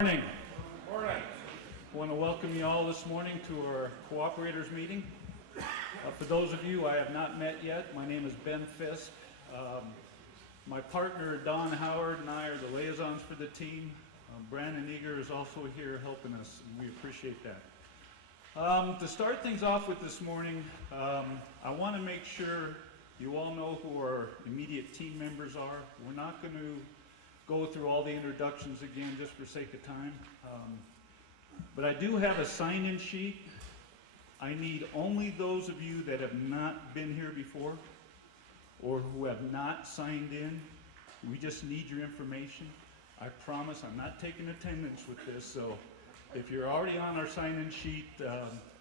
Morning. I want to welcome you all this morning to our cooperators meeting. For those of you I have not met yet, my name is Ben Fisk. My partner Don Howard and I are the liaisons for the team. Brandon Eager is also here helping us, and we appreciate that. To start things off with this morning, I want to make sure you all know who our immediate team members are. We're not going to go through all the introductions again just for sake of time. But I do have a sign-in sheet. I need only those of you that have not been here before or who have not signed in. We just need your information. I promise I'm not taking attendance with this, so if you're already on our sign-in sheet,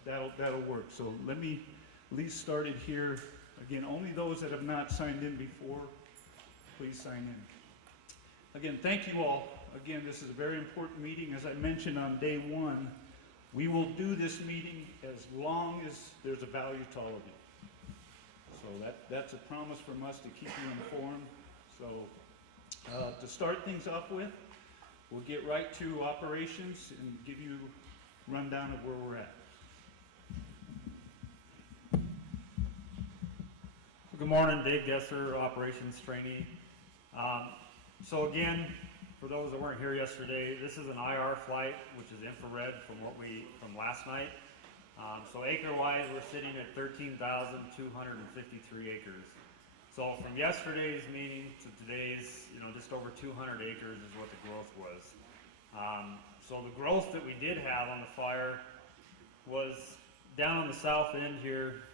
that'll work. So let me at least start it here. Again, only those that have not signed in before, please sign in. Again, thank you all. Again, this is a very important meeting. As I mentioned on day one, we will do this meeting as long as there's a value to all of you. So that's a promise from us to keep you informed. So to start things off with, we'll get right to operations and give you a rundown of where we're at. Good morning, Dave Gesser, operations trainee. So again, for those that weren't here yesterday, this is an IR flight, which is infrared from last night. So acre-wise, we're sitting at 13,253 acres. So from yesterday's meeting to today's, just over 200 acres is what the growth was. So the growth that we did have on the fire was down on the south end here,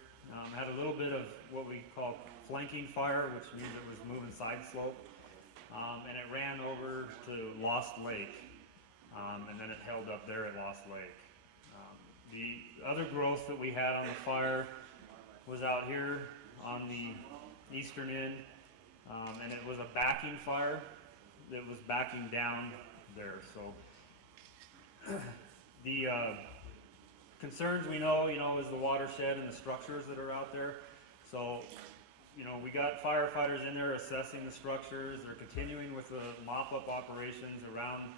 had a little bit of what we call flanking fire, which means it was moving side slope. And it ran over to Lost Lake, and then it held up there at Lost Lake. The other growth that we had on the fire was out here on the eastern end, and it was a backing fire that was backing down there. So the concerns we know, is the watershed and the structures that are out there. So we got firefighters in there assessing the structures. They're continuing with the mop-up operations around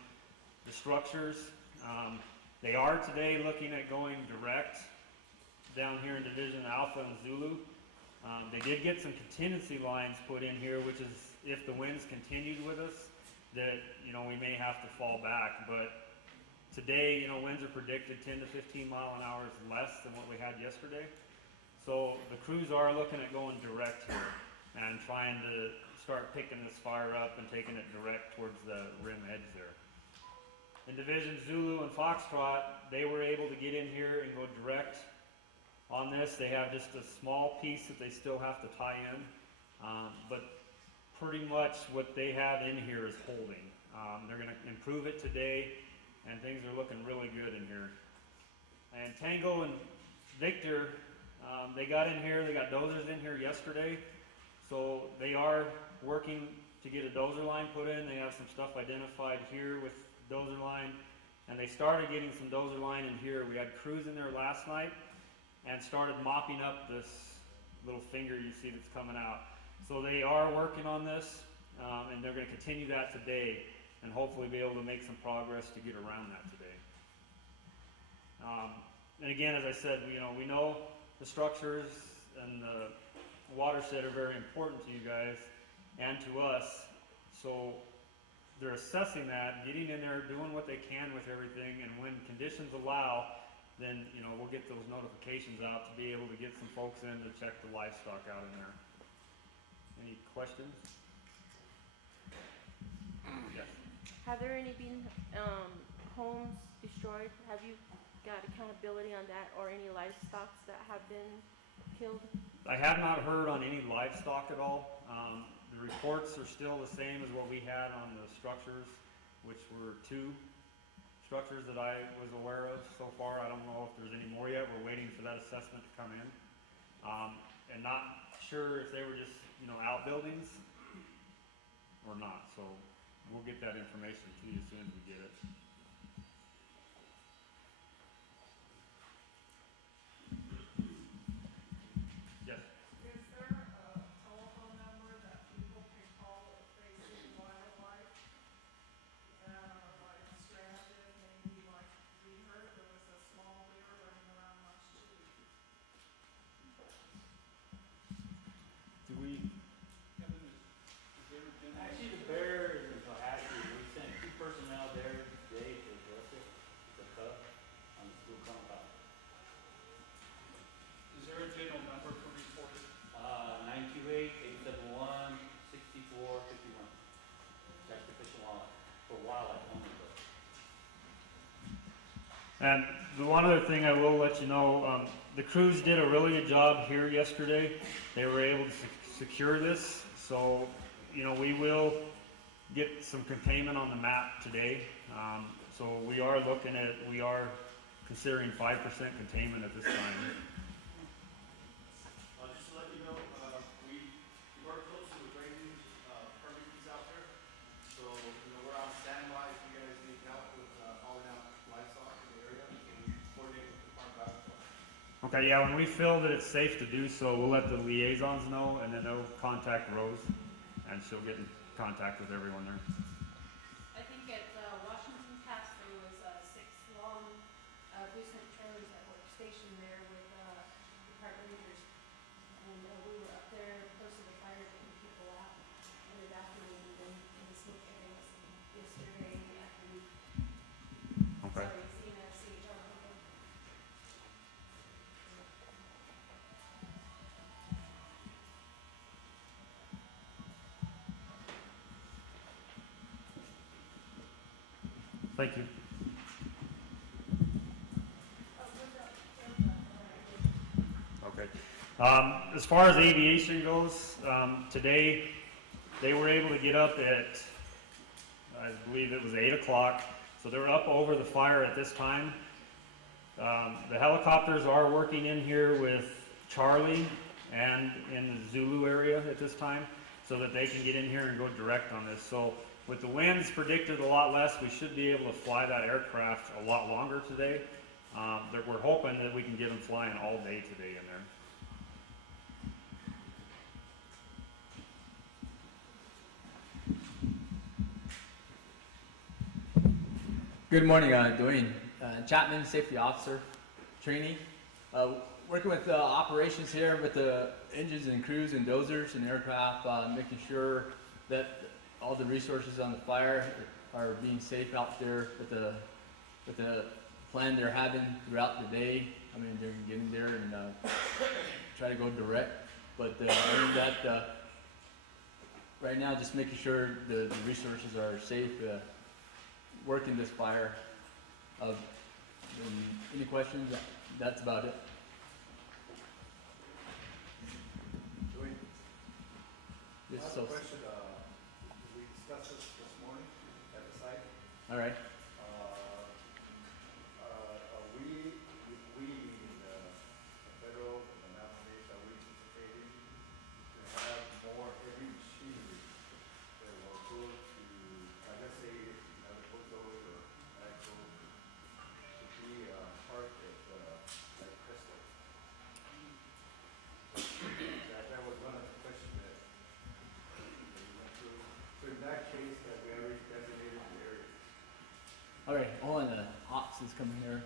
the structures. They are today looking at going direct down here in Division Alpha and Zulu. They did get some contingency lines put in here, which is if the winds continued with us, that we may have to fall back. But today, winds are predicted 10 to 15 mile an hour less than what we had yesterday. So the crews are looking at going direct here and trying to start picking this fire up and taking it direct towards the rim edge there. In Division Zulu and Foxtrot, they were able to get in here and go direct on this. They have just a small piece that they still have to tie in, but pretty much what they have in here is holding. They're going to improve it today, and things are looking really good in here. And Tango and Victor, they got in here, they got dozers in here yesterday, so they are working to get a dozer line put in. They have some stuff identified here with dozer line, and they started getting some dozer line in here. We had crews in there last night and started mopping up this little finger you see that's coming out. So they are working on this, and they're going to continue that today and hopefully be able to make some progress to get around that today. And again, as I said, we know the structures and the watershed are very important to you guys and to us. So they're assessing that, getting in there, doing what they can with everything, and when conditions allow, then we'll get those notifications out to be able to get some folks in to check the livestock out in there. Any questions? Yes. Have there any been homes destroyed? Have you got accountability on that, or any livestock that have been killed? I have not heard on any livestock at all. The reports are still the same as what we had on the structures, which were 2 structures that I was aware of so far. I don't know if there's any more yet. We're waiting for that assessment to come in. And not sure if they were just, outbuildings or not. So we'll get that information to you as soon as we get it. Yes. Is there a telephone number that people can call if they see wildlife that are like stranded And the one other thing I will let you know, the crews did a really good job here yesterday. They were able to secure this, so, you know, we will get some containment on the map today. So we are considering 5% containment at this time. Just to let you know, we work closely with Brayton, permits out there. So, you know, we're on standby if you guys need help with, hauling out livestock in the area. So we coordinate with the Department of Agriculture. Okay, yeah, when we feel that it's safe to do so, we'll let the liaisons know, and then they'll contact Rose, and she'll get in contact with everyone there. I think at Washington Pass, there was 6 long gooseneck trailers that were stationed there with department leaders. And we were up there close to the fire getting people out in the afternoon and in the smoke areas yesterday afternoon. Okay. Sorry, seeing John Hogan. Thank you. Okay. As far as aviation goes, today they were able to get up at, I believe it was 8 o'clock. So they were up over the fire at this time. The helicopters are working in here with Charlie and in the Zulu area at this time so that they can get in here and go direct on this. So with the winds predicted a lot less, we should be able to fly that aircraft a lot longer today. We're hoping that we can get them flying all day today in there. Good morning, Dwayne Chapman, safety officer, trainee. Working with operations here with the engines and crews and dozers and aircraft, making sure that all the resources on the fire are being safe out there with the plan they're having throughout the day. I mean, they're getting there and try to go direct. But other than that, right now, just making sure the resources are safe. Working this fire. Any questions? That's about it. Dwayne, Yes, I have so, a question. We discussed this morning at the site. all right. We meaning the federal and the nowadays, are we anticipating to have more heavy machinery that will go to, let's say, if you have a bulldozer or backhoe to be parked at, like Crystal? That was one of the questions that we went through. So in that case, that we already designated the area. All right, hold on, the ops is coming here.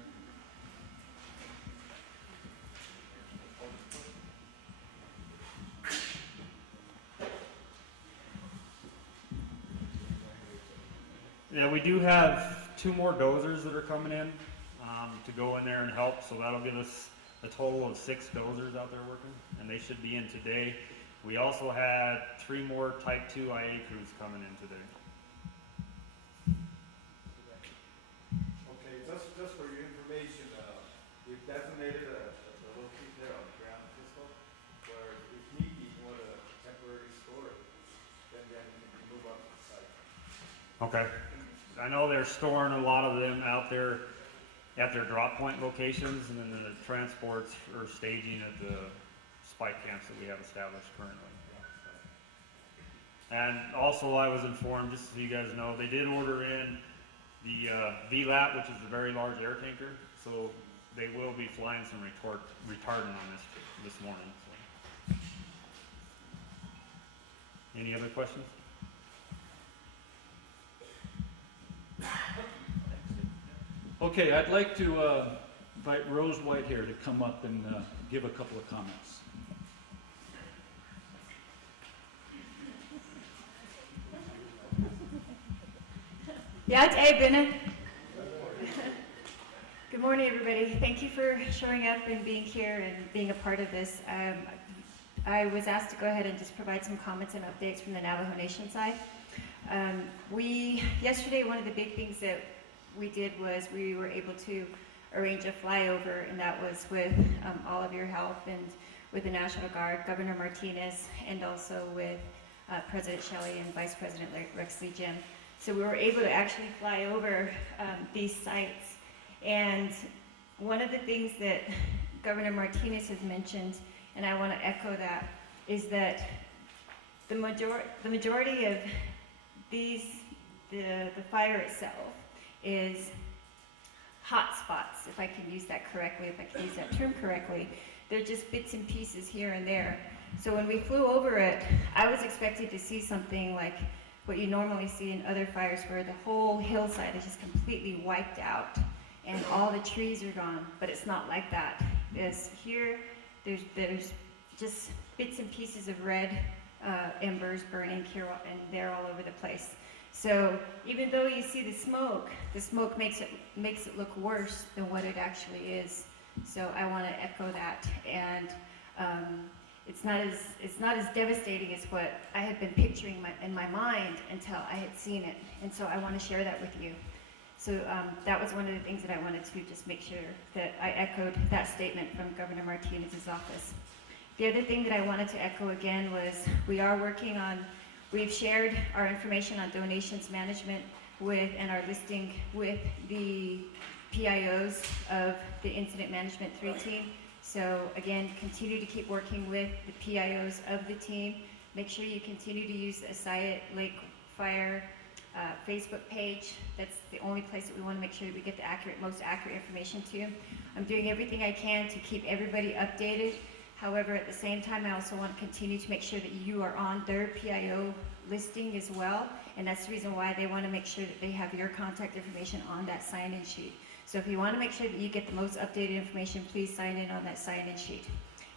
Yeah, we do have 2 more dozers that are coming in to go in there and help, so that'll give us a total of 6 dozers out there working, and they should be in today. We also had 3 more Type 2 IA crews coming in today. Okay, just for your information, we've designated a location there on the ground pistol, where if need be, you want to temporarily store it, then you can move up to the site. Okay. I know they're storing a lot of them out there at their drop point locations, and then the transports are staging at the spike camps that we have established currently. And also I was informed, just so you guys know, they did order in the VLAP, which is the very large air tanker, so they will be flying some retardant on this morning. So. Any other questions? Okay, I'd like to invite Rose White here to come up and give a couple of comments. Ja, het ei binnen. Good morning, everybody. Thank you for showing up and being here and being a part of this. I was asked to go ahead and just provide some comments and updates from the Navajo Nation side. Yesterday, one of the big things that we did was we were able to arrange a flyover, and that was with all of your help and with the National Guard, Governor Martinez, and also with President Shelley and Vice President Rexley Jim. So we were able to actually fly over these sites. And one of the things that Governor Martinez has mentioned, and I want to echo that, is that the majority of the fire itself is hot spots, if I can use that correctly, if I can use that term correctly. They're just bits and pieces here and there. So when we flew over it, I was expecting to see something like what you normally see in other fires, where the whole hillside is just completely wiped out and all the trees are gone, but it's not like that. Here, there's just bits and pieces of red embers burning here and there all over the place. So even though you see the smoke makes it look worse than what it actually is. So I want to echo that, and it's not as devastating as what I had been picturing in my mind until I had seen it, and so I want to share that with you. So that was one of the things that I wanted to just make sure that I echoed that statement from Governor Martinez's office. The other thing that I wanted to echo again was we've shared our information on donations management and our listing with the PIOs of the Incident Management 3 team. So again, continue to keep working with the PIOs of the team. Make sure you continue to use the Assayii Lake Fire Facebook page. That's the only place that we want to make sure that we get the most accurate information to. I'm doing everything I can to keep everybody updated. However, at the same time, I also want to continue to make sure that you are on their PIO listing as well. And that's the reason why they want to make sure that they have your contact information on that sign-in sheet. So if you want to make sure that you get the most updated information, please sign in on that sign-in sheet.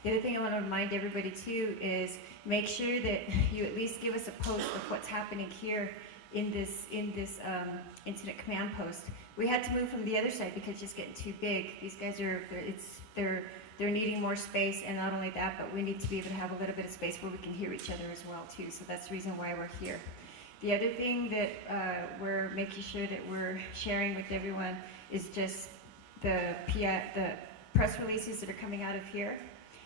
The other thing I want to remind everybody too is make sure that you at least give us a post of what's happening here in this incident command post. We had to move from the other side because it's just getting too big. These guys they're needing more space, and not only that, but we need to be able to have a little bit of space where we can hear each other as well too. So that's the reason why we're here. The other thing that we're making sure that we're sharing with everyone is just the press releases that are coming out of here,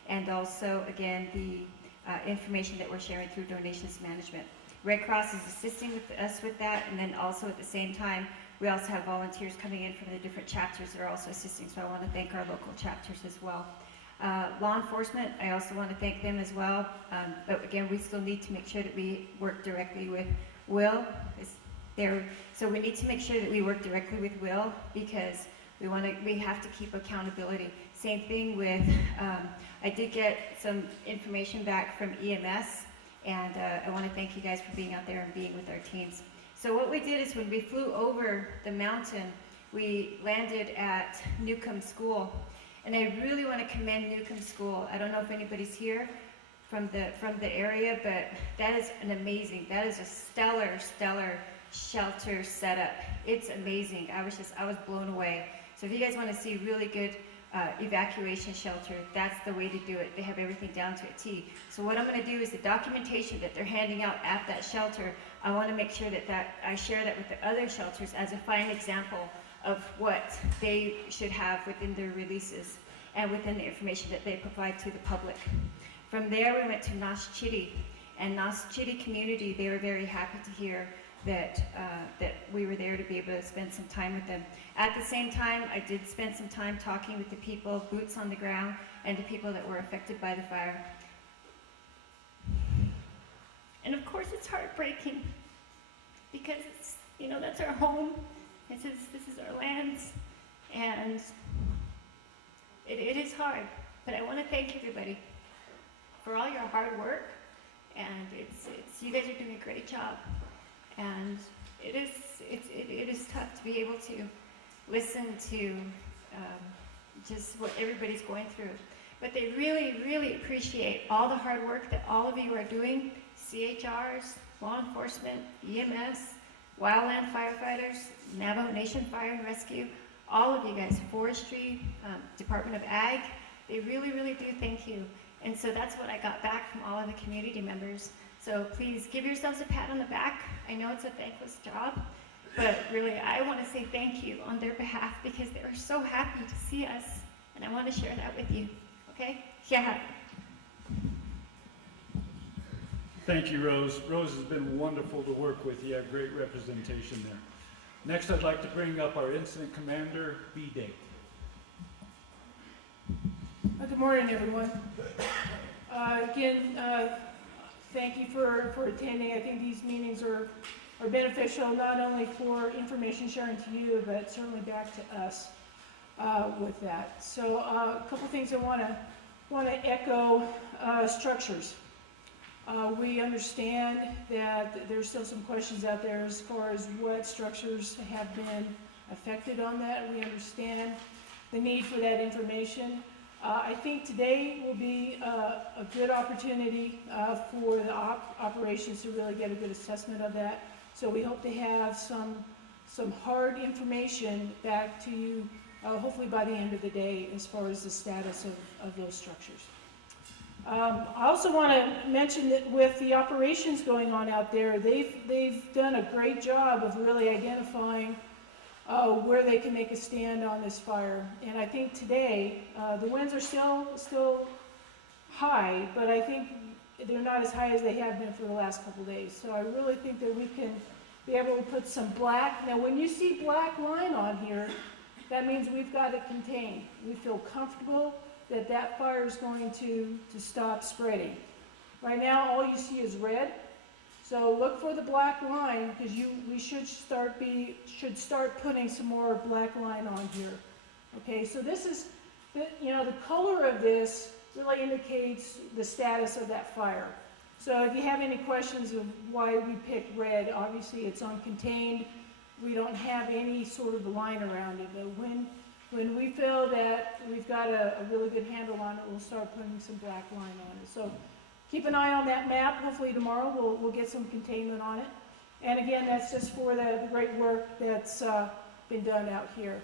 and also again the information that we're sharing through donations management. Red Cross is assisting us with that, and then also at the same time we also have volunteers coming in from the different chapters that are also assisting, so I want to thank our local chapters as well. Law enforcement, I also want to thank them as well, but again, we still need to make sure that we work directly with Will. So we need to make sure that we work directly with Will, because we have to keep accountability. Same thing with, I did get some information back from EMS, and I want to thank you guys for being out there and being with our teams. So what we did is when we flew over the mountain, we landed at Newcomb School, and I really want to commend Newcomb School. I don't know if anybody's here from the area, but that is that is a stellar shelter setup. It's amazing. I was blown away. So if you guys want to see really good evacuation shelter, that's the way to do it. They have everything down to a T. So what I'm going to do is the documentation that they're handing out at that shelter, I want to make sure that I share that with the other shelters as a fine example of what they should have within their releases and within the information that they provide to the public. From there, we went to Nashchiti, and Nashchiti community, they were very happy to hear that we were there to be able to spend some time with them. At the same time, I did spend some time talking with the people, boots on the ground, and the people that were affected by the fire. And of course, it's heartbreaking, because it's, that's our home. This is our lands, and it is hard. But I want to thank everybody for all your hard work, and you guys are doing a great job. And it is tough to be able to listen to just what everybody's going through. But they really, really appreciate all the hard work that all of you are doing, CHRs, law enforcement, EMS, wildland firefighters, Navajo Nation Fire and Rescue, all of you guys, forestry, Department of Ag, they really, really do thank you. And so that's what I got back from all of the community members. So please give yourselves a pat on the back. I know it's a thankless job, But really, I want to say thank you on their behalf because they were so happy to see us, and I want to share that with you. Okay? Yeah. Thank you, Rose. Rose has been wonderful to work with. You have great representation there. Next, I'd like to bring up our incident commander, B-Day. Good morning, everyone. Again, thank you for attending. I think these meetings are beneficial not only for information sharing to you, but certainly back to us with that. So a couple things I want to echo. Structures. We understand that there's still some questions out there as far as what structures have been affected on that. We understand the need for that information. I think today will be a good opportunity for the operations to really get a good assessment of that. So we hope to have some hard information back to you, hopefully by the end of the day, as far as the status of those structures. I also want to mention that with the operations going on out there, they've done a great job of really identifying where they can make a stand on this fire. And I think today, the winds are still high, but I think they're not as high as they have been for the last couple days. So I really think that we can be able to put some black. Now, when you see black line on here, that means we've got it contained. We feel comfortable that that fire is going to stop spreading. Right now, all you see is red. So look for the black line because we should start putting some more black line on here. Okay, so this is the color of this really indicates the status of that fire. So if you have any questions of why we picked red, obviously it's uncontained. We don't have any sort of line around it. But when we feel that we've got a really good handle on it, we'll start putting some black line on it. So keep an eye on that map. Hopefully tomorrow we'll get some containment on it. And again, that's just for the great work that's been done out here.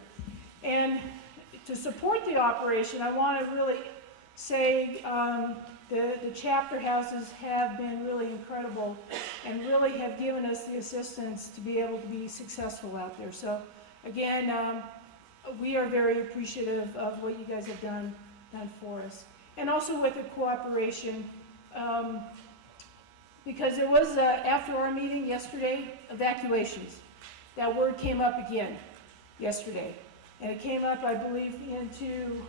And to support the operation, I want to really say the chapter houses have been really incredible and really have given us the assistance to be able to be successful out there. So again, we are very appreciative of what you guys have done for us. And also with the cooperation, because it was after our meeting yesterday, evacuations. That word came up again yesterday. And it came up, I believe, into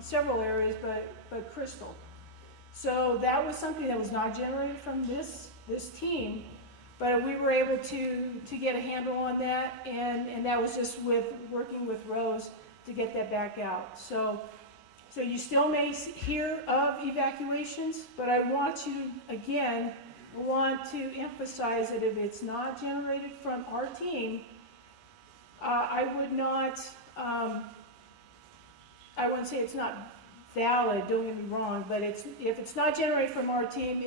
several areas, but Crystal. So that was something that was not generated from this team, but we were able to get a handle on that, and that was just working with Rose to get that back out. So you still may hear of evacuations, but I want to emphasize that if it's not generated from our team, I wouldn't say it's not valid, don't get me wrong, but if it's not generated from our team,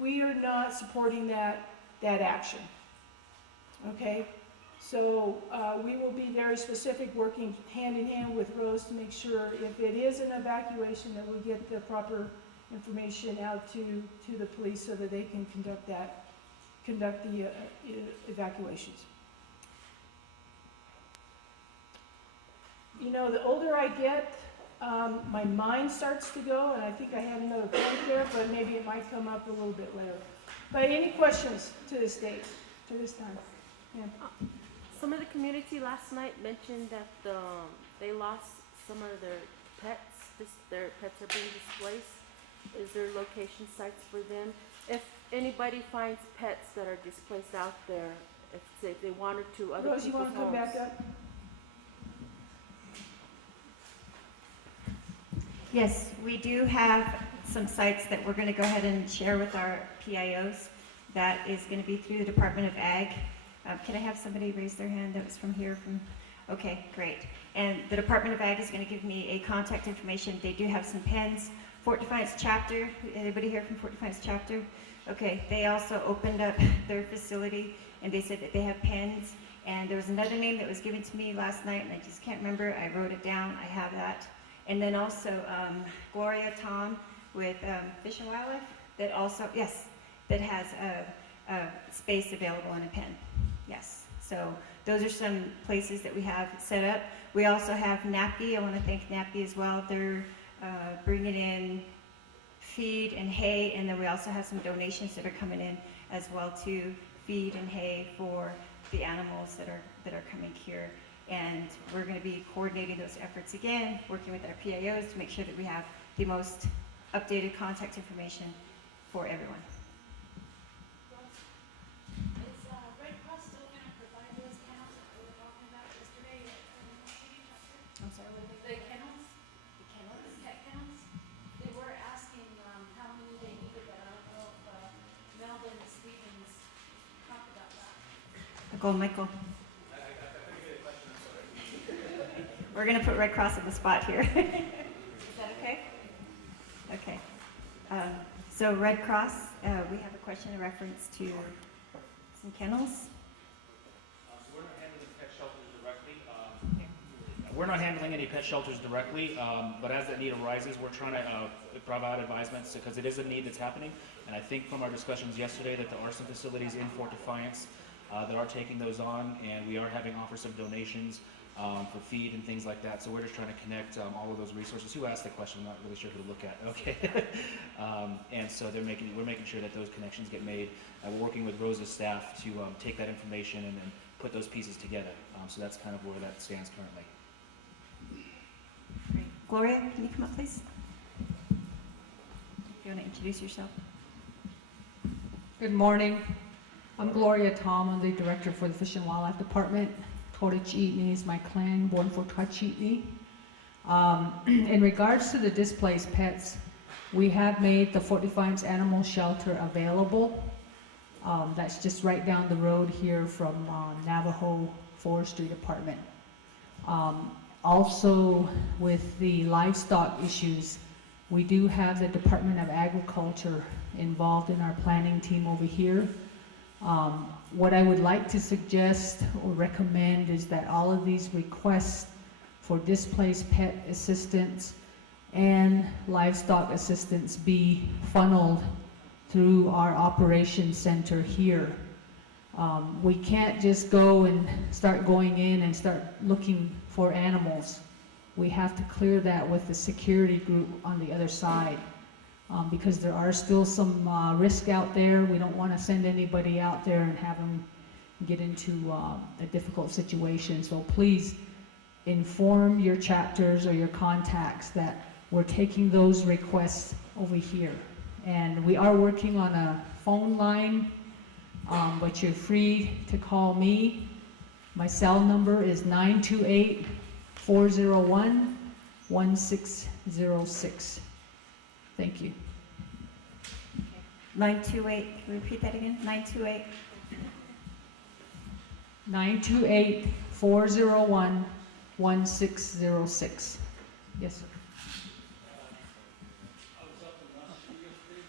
we are not supporting that action. Okay? So we will be very specific, working hand in hand with Rose to make sure if it is an evacuation that we get the proper information out to the police so that they can conduct the evacuations. You know, the older I get, my mind starts to go, and I think I have another point there, but maybe it might come up a little bit later. But any questions to this date, to this time? Yeah. Some of the community last night mentioned that they lost some of their pets. Their pets are being displaced. Is there location sites for them? If anybody finds pets that are displaced out there, if they wander to other Rose, people's you want to come homes. back up? Yes, we do have some sites that we're going to go ahead and share with our PIOs. That is going to be through the Department of Ag. Can I have somebody raise their hand that was from here? Okay, great. And the Department of Ag is going to give me a contact information. They do have some pens. Fort Defiance chapter, anybody here from Fort Defiance chapter? Okay, they also opened up their facility and they said that they have pens. And there was another name that was given to me last night and I just can't remember. I wrote it down, I have that. And then also Gloria Tom with Fish and Wildlife that also, yes, that has a space available in a pen. Yes. So those are some places that we have set up. We also have NAPI. I want to thank NAPI as well. They're bringing in feed and hay, and then we also have some donations that are coming in as well to feed and hay for the animals that are coming here. And we're going to be coordinating those efforts again, working with our PIOs to make sure that we have the most updated contact information for everyone. Is Red Cross still gonna provide those kennels that we were talking about yesterday at the city chapter? I'm sorry, what The kennels, the kennels? the pet kennels, they were asking, how many they needed, but I don't know if, Melvin Stevens talked about that. Go, Michael. We're going to put Red Cross on the spot here. Is that okay? Okay. So Red Cross, we have a question in reference to some kennels. We're not handling any pet shelters directly, but as that need arises, we're trying to provide advisements because it is a need that's happening. And I think from our discussions yesterday that there are some facilities in Fort Defiance that are taking those on, and we are having offers of donations for feed and things like that. So we're just trying to connect all of those resources. Who asked the question? I'm not really sure who to look at. Okay. And so we're making sure that those connections get made. We're working with Rosa's staff to take that information and then put those pieces together. So that's kind of where that stands currently. Great. Gloria, can you come up, please? Do you want to introduce yourself? Good morning. I'm Gloria Tom. I'm the director for the Fish and Wildlife Department. Totachiitni is my clan, born for Totachiitni. In regards to the displaced pets, we have made the Fort Defiance Animal Shelter available. That's just right down the road here from Navajo Forestry Department. Also, with the livestock issues, we do have the Department of Agriculture involved in our planning team over here. What I would like to suggest or recommend is that all of these requests for displaced pet assistance and livestock assistance be funneled through our operations center here. We can't just go and start going in and start looking for animals. We have to clear that with the security group on the other side. Because there are still some risk out there. We don't want to send anybody out there and have them get into a difficult situation. So please inform your chapters or your contacts that we're taking those requests over here. And we are working on a phone line, but you're free to call me. My cell number is 928-401-1606. Thank you. 928, can you repeat that again? 928? 928-401-1606. Yes, sir. I was up in Assayii yesterday.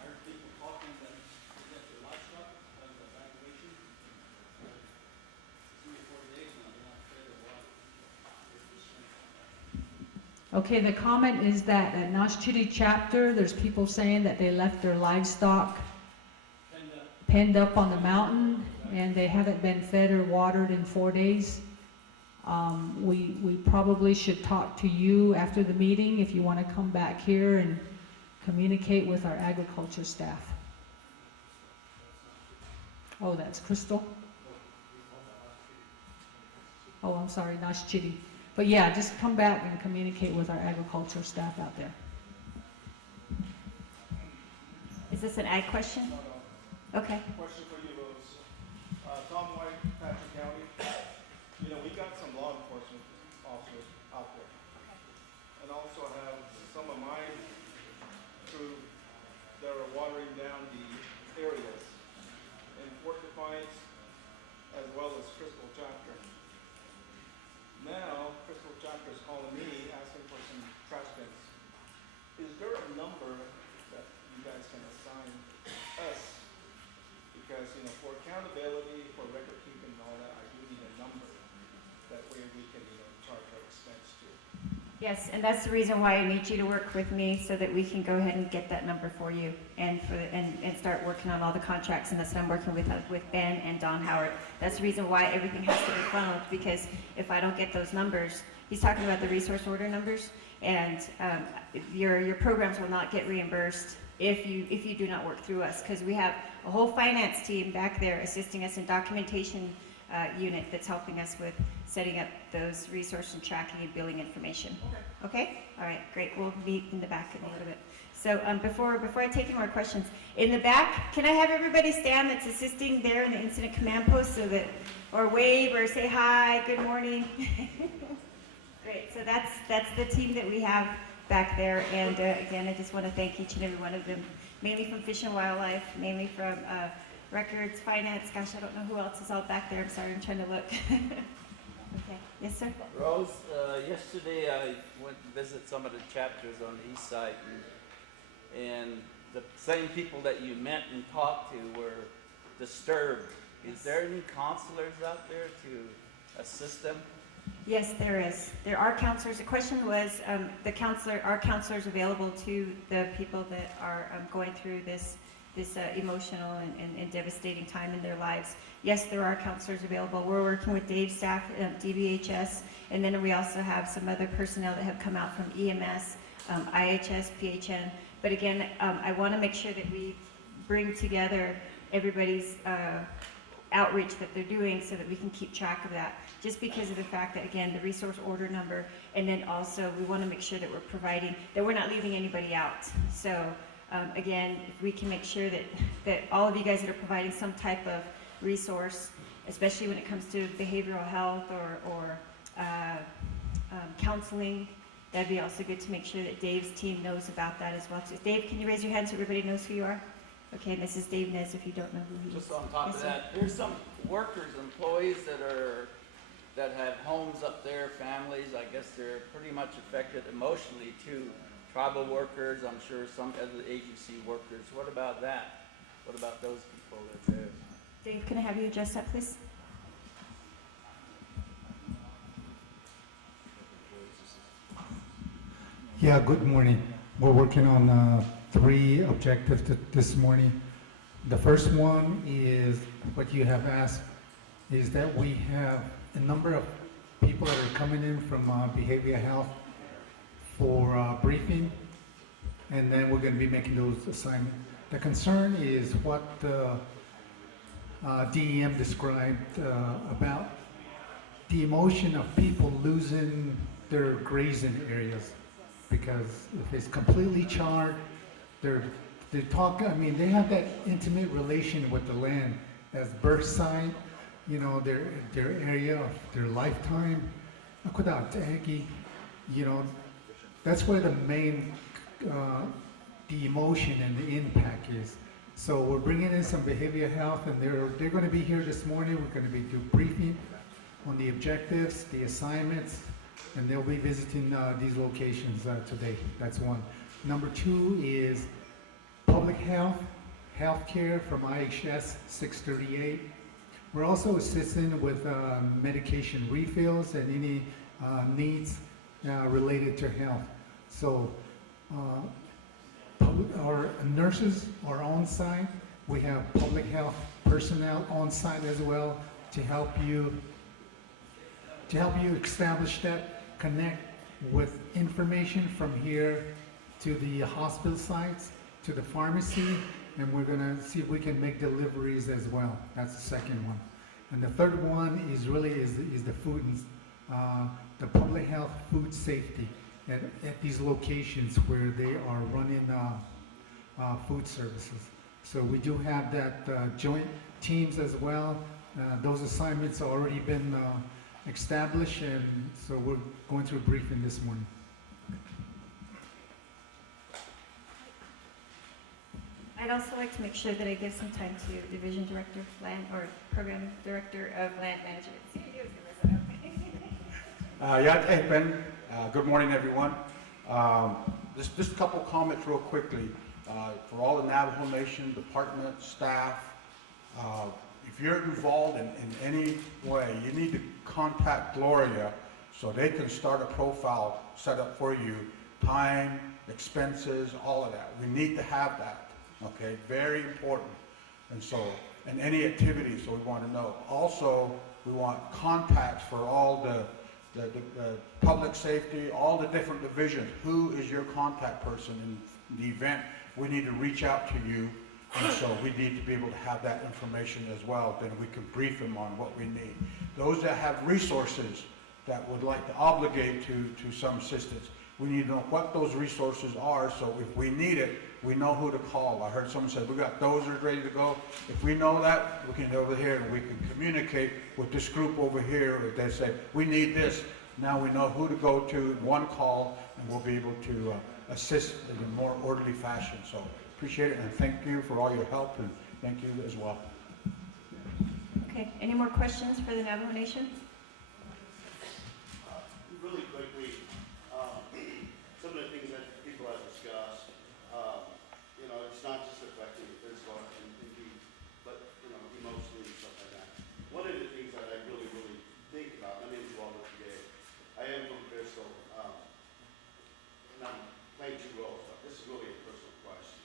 I heard people talking that they got their livestock out of evacuation. 3 or 4 days now, they're not fed or water. Okay, the comment is that at Nashchidi chapter, there's people saying that they left their livestock penned up on the mountain and they haven't been fed or watered in 4 days. We probably should talk to you after the meeting if you want to come back here and communicate with our agriculture staff. Oh, that's Crystal? Oh, I'm sorry, Nashchidi. But yeah, just come back and communicate with our agriculture staff out there. Is this an ag question? Okay. Question for you, Rose. Tom White, Patrick County. You know, we got some law enforcement officers out there. And also have some of my crew that are watering down the areas in Fort Defiance as well as Crystal Chapter. Now, Crystal Chapter is calling me, asking for some trash bins. Is there a number that you guys can assign us? Because, you know, for accountability, for record keeping and all that, I do need a number. That way we can, you know, charge our expense to. Yes, and that's the reason why I need you to work with me so that we can go ahead and get that number for you and start working on all the contracts. And that's what I'm working with Ben and Don Howard. That's the reason why everything has to be funneled, because if I don't get those numbers, he's talking about the resource order numbers, and your programs will not get reimbursed if you do not work through us, because we have a whole finance team back there assisting us in documentation unit that's helping us with setting up those resource and tracking and billing information. Okay? All right, great. We'll meet in the back in a little bit. So before I take any more questions, in the back, can I have everybody stand that's assisting there in the incident command post, so that, or wave or say hi, good morning. Great. So that's the team that we have back there. And again, I just want to thank each and every one of them, mainly from Fish and Wildlife, mainly from Records, Finance. Gosh, I don't know who else is all back there. I'm sorry, I'm trying to look. Okay. Yes, sir. Rose, yesterday I went to visit some of the chapters on the east side, and the same people that you met and talked to were disturbed. Is there any counselors out there to assist them? Yes, there is. There are counselors. The question was, are counselors available to the people that are going through this emotional and devastating time in their lives? Yes, there are counselors available. We're working with Dave's staff at DBHS, and then we also have some other personnel that have come out from EMS, IHS, PHN. But again, I want to make sure that we bring together everybody's outreach that they're doing so that we can keep track of that. Just because of the fact that, again, the resource order number, and then also we want to make sure that we're providing, that we're not leaving anybody out. So again, if we can make sure that all of you guys that are providing some type of resource, especially when it comes to behavioral health or counseling, that'd be also good to make sure that Dave's team knows about that as well. So Dave, can you raise your hand so everybody knows who you are? Okay, and this is Dave Nez if you don't know who he is. Just on top Yes, of sir. that, there's some workers, employees that have homes up there, families. I guess they're pretty much affected emotionally too. Tribal workers, I'm sure some other agency workers. What about that? What about those people that's there? Dave, can I have you address that, please? Yeah, good morning. We're working on 3 objectives this morning. The first one is what you have asked, is that we have a number of people that are coming in from behavioral health for briefing, and then we're going to be making those assignments. The concern is what DEM described about the emotion of people losing their grazing areas, because if it's completely charred, they have that intimate relation with the land as birth site, their area of their lifetime. That's where the main the emotion and the impact is. So we're bringing in some behavioral health, and they're going to be here this morning. We're going to be doing briefing on the objectives, the assignments, and they'll be visiting these locations today. That's one. Number 2 is public health, healthcare from IHS 638. We're also assisting with medication refills and any needs related to health. So our nurses are on site. We have public health personnel on site as well to help you establish that, connect with information from here to the hospital sites, to the pharmacy, and we're going to see if we can make deliveries as well. That's the second one. And the third one is the food and the public health food safety at these locations where they are running food services. So we do have that joint teams as well. Those assignments have already been established, and so we're going through a briefing this morning. I'd also like to make sure that I give some time to Division Director of Land, or Program Director of Land Management. See what he was Hey, Ben. Good morning, everyone. Just a couple comments real quickly. For all the Navajo Nation department, staff, if you're involved in any way, you need to contact Gloria So they can start a profile set up for you, time, expenses, all of that. We need to have that, okay? Very important. And so, and any activities, so we want to know. Also, we want contacts for all the public safety, all the different divisions. Who is your contact person in the event we need to reach out to you? And so we need to be able to have that information as well. Then we can brief them on what we need. Those that have resources that would like to obligate to some assistance, we need to know what those resources are, so if we need it, we know who to call. I heard someone say, we got dozers ready to go. If we know that, we can go over here and we can communicate with this group over here. If they say, we need this, now we know who to go to, one call, and we'll be able to assist in a more orderly fashion. So appreciate it, and thank you for all your help, and thank you as well. Okay, any more questions for the Navajo Nation? Really quickly, some of the things that people have discussed, you know, it's not just affecting the physical activity, but, you know, emotionally and stuff like that. One of the things that I really, really think about, my name is Walter today. I am from Bristol, and I'm playing two roles, but this is really a personal question.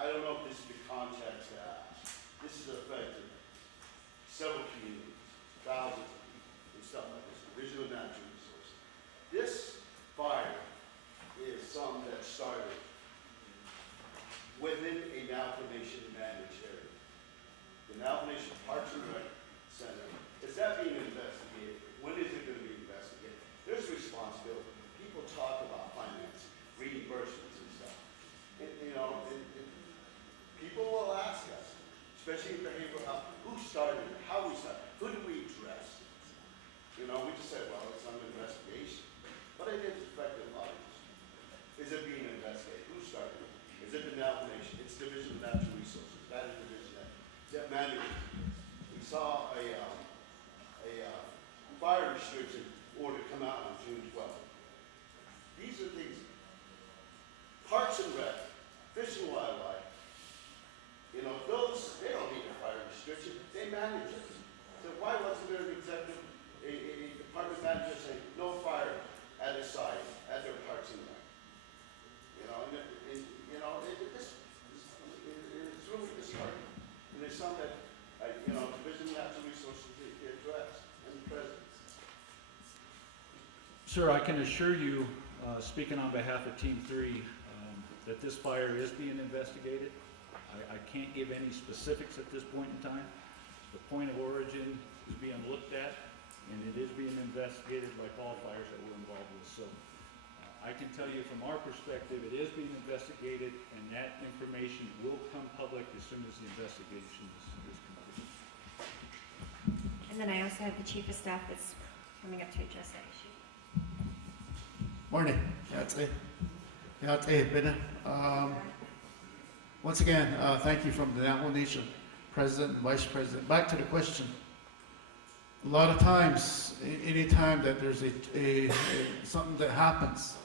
I don't know if this is the context to ask. This has affected several communities, thousands of people, and stuff like this, Division of Natural Resources. This fire is some that started within a Navajo Nation managed area. The Navajo Nation Parks and Rec Center, is that being investigated? When is it going to be investigated? There's responsibility. People talk about finance, reimbursements and stuff. And, you know, people will ask us, especially in behavioral health, who started it, how we started, who do we address? You know, we just said, well, it's under investigation. But it is affected lives. Is it being investigated? Who started it? Is it the Navajo Nation? It's Division of Natural Resources. That is the division that manages. We saw a fire restriction order come out on June 12th. These are things, Parks and Rec, Fish and Wildlife, you know, those, they don't need a fire restriction, they manage it. So why wasn't there an executive, a department manager saying, no fire at a site, at their Parks and Rec? You know, it's really disheartening. And there's some that, you know, Division of Natural Resources address and the president. Sir, I can assure you, speaking on behalf of Team 3, that this fire is being investigated. I can't give any specifics at this point in time. The point of origin is being looked at, and it is being investigated like all fires that we're involved with. So I can tell you from our perspective, it is being investigated, and that information will come public as soon as the investigation is complete. And then I also have the Chief of Staff that's coming up to address that issue. Morning. Once again, thank you from the Navajo Nation President and Vice President. Back to the question. A lot of times, any time that there's something that happens,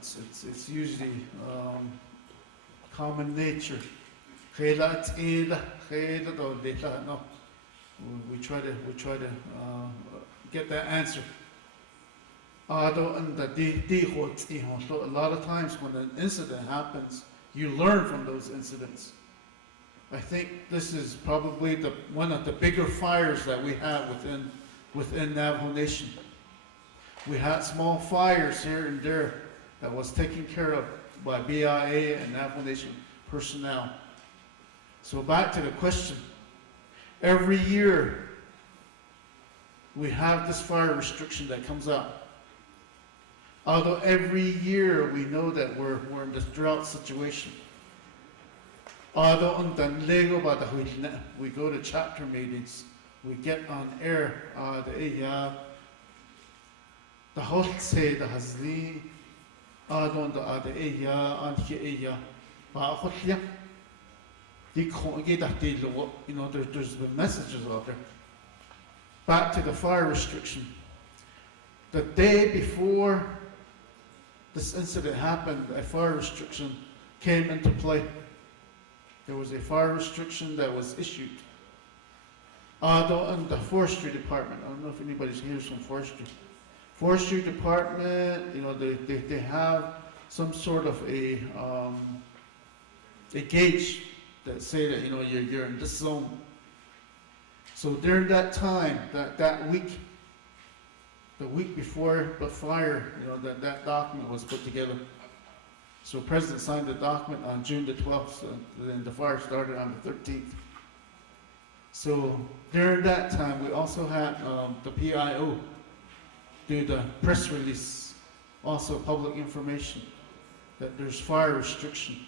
it's usually common nature. We try to get that answer. So a lot of times when an incident happens, you learn from those incidents. I think this is probably one of the bigger fires that we have within Navajo Nation. We had small fires here and there that was taken care of by BIA and Navajo Nation personnel. So back to the question. Every year we have this fire restriction that comes up. Although every year we know that we're in this drought situation. Although we go to chapter meetings, we get on air, the host say the Hazli, you know, there's been messages out there. Back to the fire restriction. The day before this incident happened, a fire restriction came into play. There was a fire restriction that was issued. The forestry department, I don't know if anybody's here from forestry. Forestry department, you know, they have some sort of a gauge that say that, you know, you're in this zone. So during that time, that week, the week before the fire, you know, that document was put together. So President signed the document on June the 12th, and then the fire started on the 13th. So during that time, we also had the PIO do the press release, also public information, that there's fire restriction.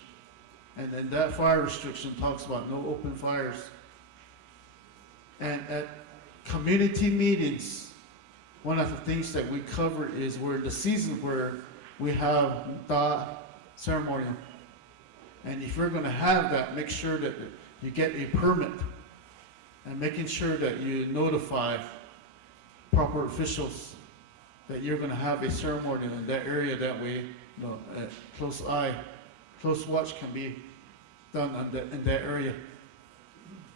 And then that fire restriction talks about no open fires. And at community meetings, one of the things that we cover is we're in the season where we have the ceremonial. And if you're going to have that, make sure that you get a permit, and making sure that you notify proper officials that you're going to have a ceremony in that area. That way, you know, close watch can be done in that area.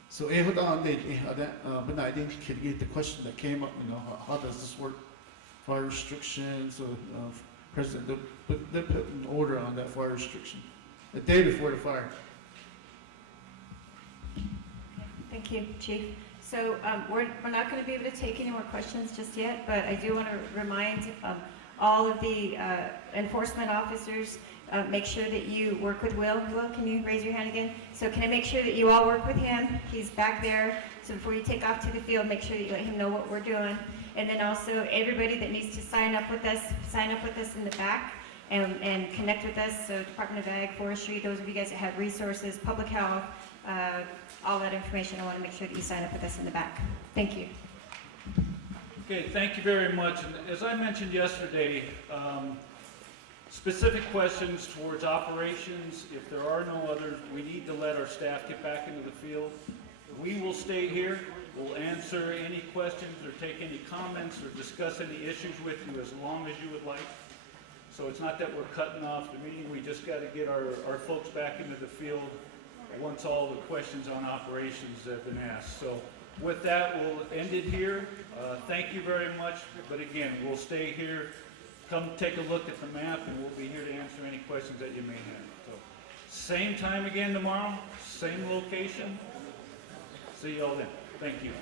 So, but I didn't get the question that came up. You know, how does this work? Fire restrictions. President, they put an order on that fire restriction the day before the fire. Thank you, Chief. So we're not going to be able to take any more questions just yet, but I do want to remind all of the enforcement officers, make sure that you work with Will. Will, can you raise your hand again? So can I make sure that you all work with him? He's back there. So before you take off to the field, make sure that you let him know what we're doing. And then also everybody that needs to sign up with us in the back and connect with us. So Department of Ag, Forestry, those of you guys that have resources, public health, all that information, I want to make sure that you sign up with us in the back. Thank you. Okay, thank you very much. And as I mentioned yesterday, specific questions towards operations, if there are no others, we need to let our staff get back into the field. We will stay here. We'll answer any questions or take any comments or discuss any issues with you as long as you would like. So it's not that we're cutting off the meeting. We just got to get our folks back into the field once all the questions on operations have been asked. So with that, we'll end it here. Thank you very much. But again, we'll stay here. Come take a look at the map, and we'll be here to answer any questions that you may have. So same time again tomorrow, same location. See you all then. Thank you.